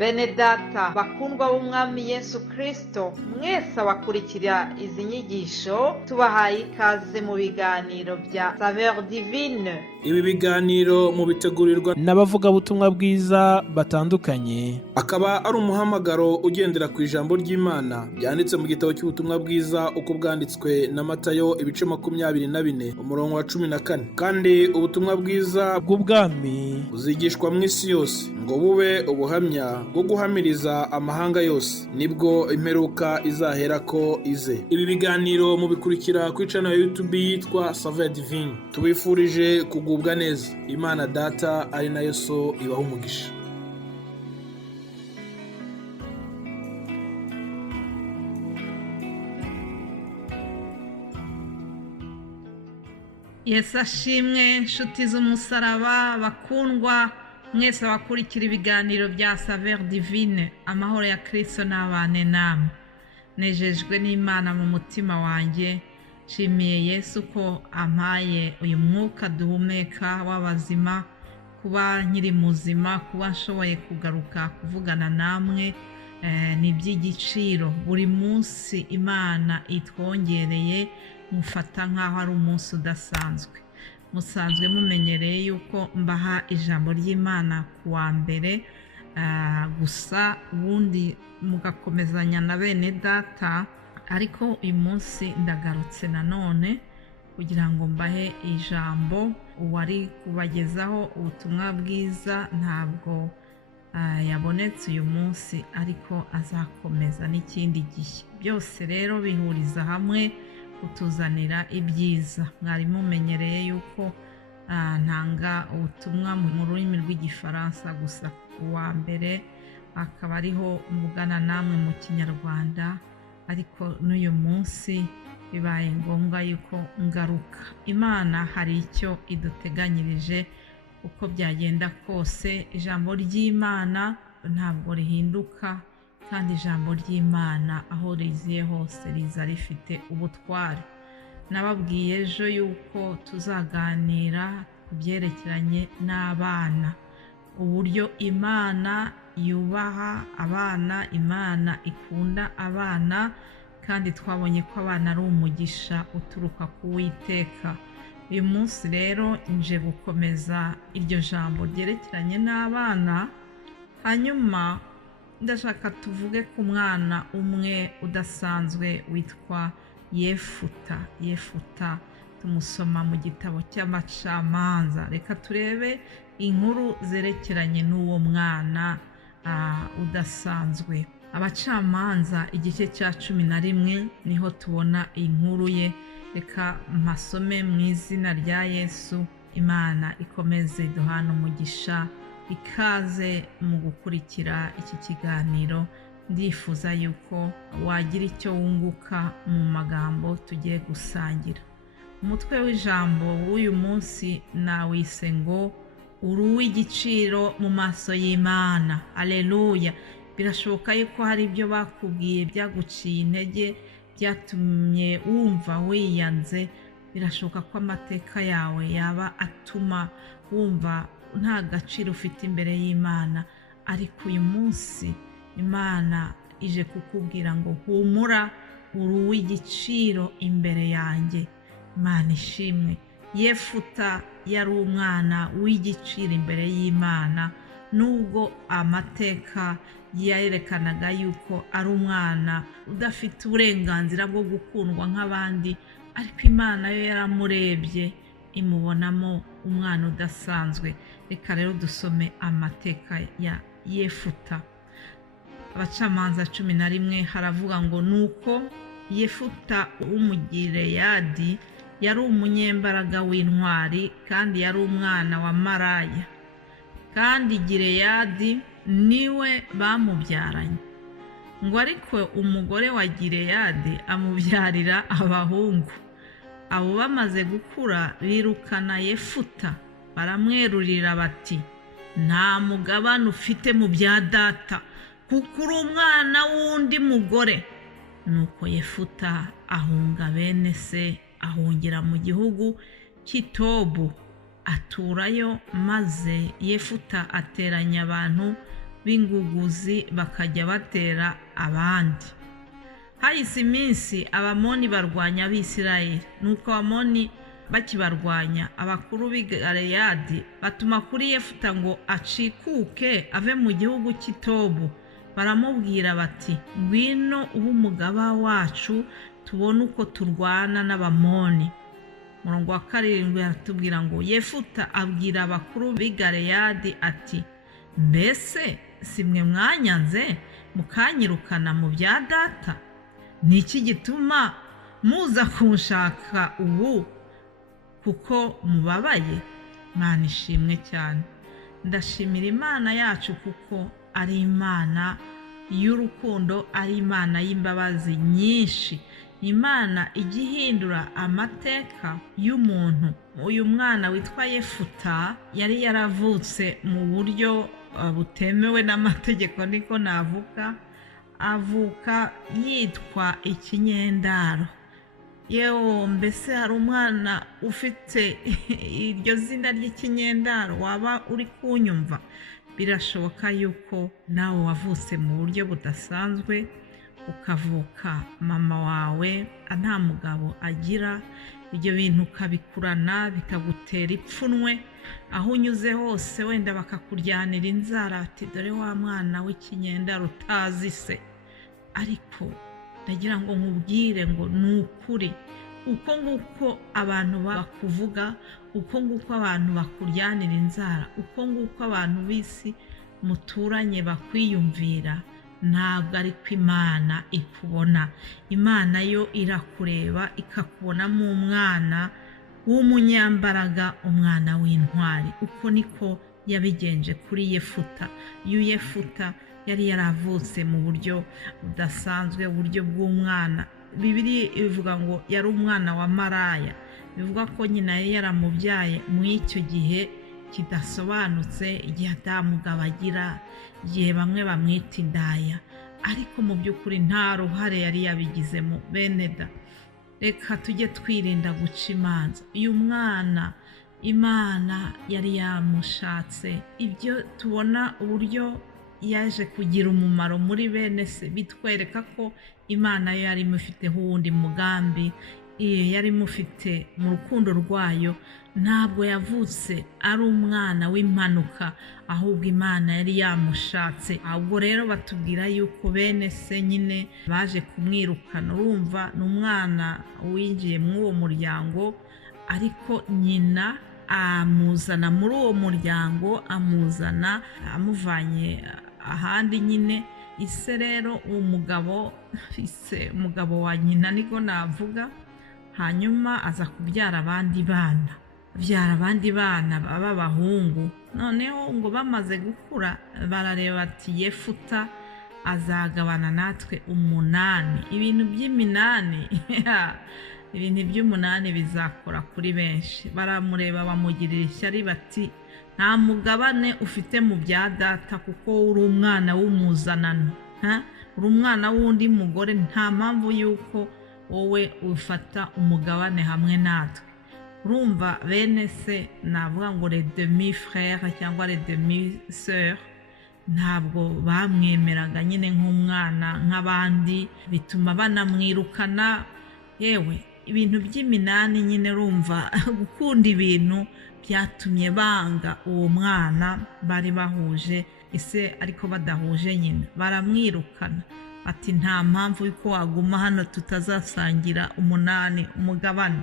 Bene data bakundwa b'umwami Yesu Kristo, mwese abakurikira izi nyigisho tubahaye ikaze mu biganiro bya Saveur Divine. Ibi biganiro mu bitegurirwa n'abavugabutumwa bwiza batandukanye, akaba ari umuhamagaro ugendera ku ijambo ry'Imana byanditse mu gitabo cy'ubutumwa bwiza uko bwanditswe na Matayo ibice 24 umurongo wa 14. Kandi ubutumwa bwiza bw'ubwami buzigishwa mu isi yose ngo bube ubuhamya bwo guhamiriza amahanga yose, nibwo imperuka izaherako ize. Ibi biganiro mubikurikira ku channel ya YouTube yitwa Saveur Divine. Tubifurije kugubwa neza. Imana Data ari nayo So ibaha umugisha. Yesu ashimwe, nshuti z'umusaraba bakundwa mwese abakurikira ibiganiro bya Saveur Divine. Amahoro ya Kristo n'abane namwe. Nejejwe n'Imana mu mutima wanjye, nshimiye Yesu ko ampaye uyu mwuka duhumeka w'abazima, kuba nkiri muzima, kuba nshoboye kugaruka kuvugana namwe ni iby'igiciro. Buri munsi Imana itwongereye mufata nk'aho ari umunsi udasanzwe. Musanzwe mumenyereye yuko mbaha ijambo ry'Imana ku wa mbere gusa, ubundi mugakomezanya na bene data, ariko uyu munsi ndagarutse nanone kugira ngo mbahe ijambo. Uwari kubagezaho ubutumwa bwiza ntabwo yabonetse uyu munsi, ariko azakomeza n'ikindi gihe. Byose rero bihuriza hamwe kutuzanira ibyiza. Mwari mumenyereye yuko ntanga ubutumwa mu rurimi rw'igifaransa gusa ku wa mbere, akaba ariho mvugana namwe mu kinyarwanda, ariko n'uyu munsi bibaye ngombwa yuko ngaruka. Imana hari icyo iduteganyirije uko byagenda kose. Ijambo ry'Imana ntabwo rihinduka, kandi ijambo ry'Imana aho riziye hose riza rifite ubutware. Nababwiye ejo yuko tuzaganira ku byerekeranye n'abana, uburyo Imana yubaha abana, Imana ikunda abana, kandi twabonye ko abana ari umugisha uturuka ku Uwiteka. Uyu munsi rero nje gukomeza iryo jambo ryerekeranye n'abana. Hanyuma ndashaka tuvuge ku mwana umwe udasanzwe witwa Yefuta. Tumusoma mu gitabo cy'Abacamanza. Reka turebe inkuru zerekeranye n'uwo mwana udasanzwe. Abacamanza igice cya 11 niho tubona inkuru ye. Reka mpasome mu izina rya Yesu. Imana ikomeze duhana umugisha. Ikaze mu gukurikira iki kiganiro. Ndifuza yuko wagira icyo wunguka mu magambo tugiye gusangira. Umutwe w'ijambo w'uyu munsi nawise ngo uri uw'igiciro mu maso y'Imana. Haleluya. Birashoboka yuko hari ibyo bakubwiye byaguciye intege, byatumye wumva wiyanze. Birashoboka ko amateka yawe yaba atuma wumva nta gaciro ufite imbere y'Imana, ariko uyu munsi Imana ije kukubwira ngo humura, uri uw'igiciro imbere yanjye. Imana ishimwe. Yefuta yari umwana w'igiciro imbere y'Imana, nubwo amateka yerekanaga yuko ari umwana udafite uburenganzira bwo gukundwa nk'abandi, ariko Imana yo yaramurebye imubonamo umwana udasanzwe. Reka rero dusome amateka ya Yefuta. Abacamanza 11 haravuga ngo nuko Yefuta w'umugileyadi yari umunyembaraga w'intwari, kandi yari umwana wa Maraya, kandi Gileyadi niwe bamubyaranye. Ngo ariko umugore wa Gileyadi amubyarira abahungu. Abo bamaze gukura birukana Yefuta, baramwerurira bati nta mugabane ufite mu bya data, kuko uri umwana w'undi mugore. Nuko Yefuta ahunga bene se, ahungira mu gihugu cy'Itobu, aturayo. Maze Yefuta ateranya abantu b'inguguzi bakajya batera abandi. Hahise iminsi abamoni barwanya abisirayeli, nuko abamoni bakibarwanya abakuru b'i Galeyadi batuma kuri Yefuta ngo acikuke ave mu gihugu cy'i Tobu. Baramubwira bati, ngwino ube umugaba wacu tubone uko turwana n'abamoni. Umurongo wa 7 aratubwira ngo Yefuta abwira abakuru b'i Galeyadi ati, mbese si mwe mwanyanze mukanyirukana mu bya data? Ni iki gituma muza kunshaka ubu kuko mubabaye? Imana ishimwe cyane. Ndashimira Imana yacu kuko ari Imana y'urukundo, ari Imana y'imbabazi nyinshi, Imana ijya ihindura amateka y'umuntu. Uyu mwana witwa Yefuta yari yaravutse mu buryo butemewe n'amategeko, niko navuga. Avuka yitwa ikinyendaro. Yewe, mbese hari umwana ufite iryo zina ry'ikinyendaro waba uri kunyumva? Birashoboka yuko nawe wavutse mu buryo budasanzwe, ukavuka mama wawe nta mugabo agira, ibyo bintu ukabikurana bikagutera ipfunwe, aho unyuze hose wenda bakakuryanira inzara ati dore wa mwana w'ikinyendaro utazi se. Ariko ndagira ngo nkubwire ngo ni ukuri, uko nguko abantu bakuvuga, uko nguko abantu bakuryanira inzara, uko nguko abantu b'isi muturanye bakwiyumvira, ntabwo ari ko Imana ikubona. Imana yo irakureba ikakubonamo umwana w'umunyambaraga, umwana w'intwari. Uko niko yabigenje kuri Yefuta. Yefuta yari yaravutse mu buryo budasanzwe, uburyo bw'umwana. Bibiliya ivuga ngo yari umwana wa maraya, bivuga ko nyina yari yaramubyaye mu icyo gihe kidasobanutse, igihe atamugabo agira, igihe bamwe bamwita indaya, ariko mu by'ukuri nta ruhare yari yabigizemo. Bene da, reka tujye twirinda guca imanza. Uyu mwana Imana yari yamushatse. Ibyo tubona uburyo yaje kugira umumaro muri bene se, bitwereka ko Imana yo yari imufiteho uwundi mugambi, yari imufite mu rukundo rwayo. Ntabwo yavutse ari umwana w'impanuka, ahubwo Imana yari yamushatse. Ahubwo rero batubwira yuko bene se nyine baje kumwirukana. Urumva, ni umwana winjiye muri uwo muryango, ariko nyina amuzana muri uwo muryango, amuzana amuvanye ahandi nyine. Ise rero uwo mugabo, ise umugabo wa nyina niko navuga, hanyuma aza kubyara abandi bana, b'abahungu. Noneho ngo bamaze gukura barareba bati Yefuta azagabana natwe 8. Ibintu by'iminani ibintu by'umunani bizakora kuri benshi. Baramureba bamugirira ishyari bati nta mugabane ufite mu bya data kuko uri umwana w'umuzanano, uri umwana w'undi mugore, nta mpamvu yuko wowe ufata umugabane hamwe natwe. Urumva, bene se navuga ngo les demi frères cyangwa les demi sœurs ntabwo bamwemeraga nyine nk'umwana nk'abandi, bituma banamwirukana. Yewe, ibintu by'iminani nyine, urumva, gukunda ibintu byatumye banga uwo mwana bari bahuje ise, ariko badahuje nyine. Baramwirukana ati nta mpamvu yuko waguma hano tutazasangira umugabane.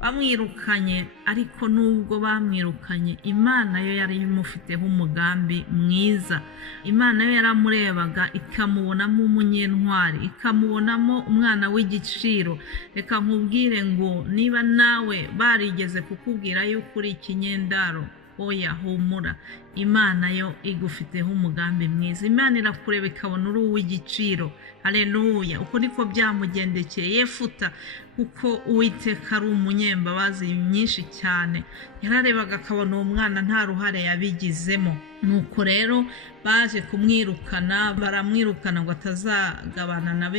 Bamwirukanye, ariko nubwo bamwirukanye, Imana yo yari imufiteho umugambi mwiza. Imana yo yaramurebaga ikamubonamo umunyentwari, ikamubonamo umwana w'igiciro. Reka nkubwire ngo niba nawe barigeze kukubwira yuko uri ikinyendaro, oya, humura, Imana yo igufiteho umugambi mwiza. Imana irakureba ikabona uri uw'igiciro. Haleluya! Uko niko byamugendekeye Yefuta, kuko Uwiteka ari umunyembabazi nyinshi cyane. Yararebaga akabona uwo mwana nta ruhare yabigizemo. Nuko rero baje kumwirukana, baramwirukana ngo atazagabana nabo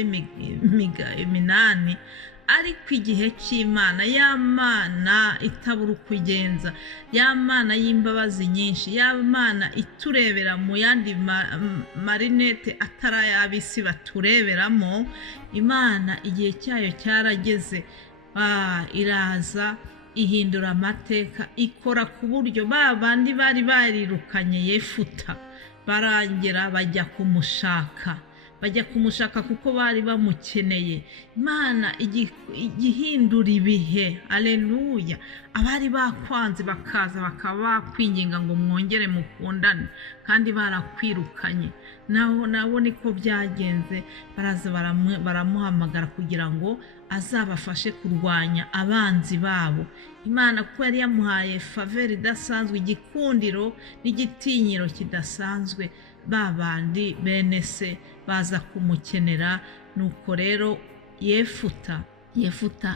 iminani. ariko igihe cy'Imana, ya Mana itabura uko igenza, ya Mana y'imbabazi nyinshi, ya Mana iturebera mu yandi marinete atari ay'ab'isi batureberamo, Imana igihe cyayo cyarageze, iraza ihindura amateka, ikora ku buryo ba bandi bari barirukanye Yefuta barangera bajya kumushaka kuko bari bamukeneye. Imana igihindura ibihe, aleluya. Abari bakwanze bakaza bakaba bakwinginga ngo mwongere mukundane kandi barakwirukanye, nabo niko byagenze. Baraza baramuhamagara kugira ngo azabafashe kurwanya abanzi babo. Imana kuko yari yamuhaye faveri idasanzwe, igikundiro n'igitinyiro kidasanzwe, babandi bene se baza kumukenera. Nuko rero Yefuta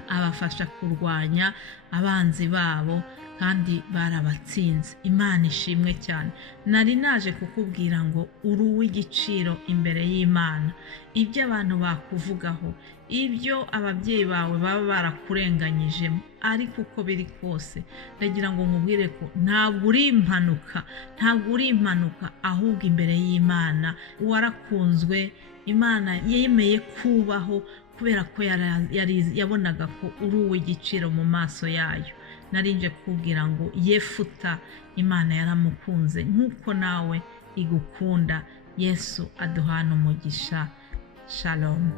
abafasha kurwanya abanzi babo kandi barabatsinze. Imana ishimwe cyane. Nari naje kukubwira ngo uri uw'igiciro imbere y'Imana. Ibyo abantu bakuvugaho, ibyo ababyeyi bawe baba barakurenganyijemo, ariko uko biri kose ndagira ngo nkubwire ko ntabwo uri impanuka, ahubwo imbere y'Imana warakunzwe. Imana yemeye kubaho kubera ko yabonaga ko uri uw'igiciro mu maso yayo. Narinje kukubwira ngo Yefuta Imana yaramukunze nk'uko nawe igukunda. Yesu aduhana umugisha. Shalom.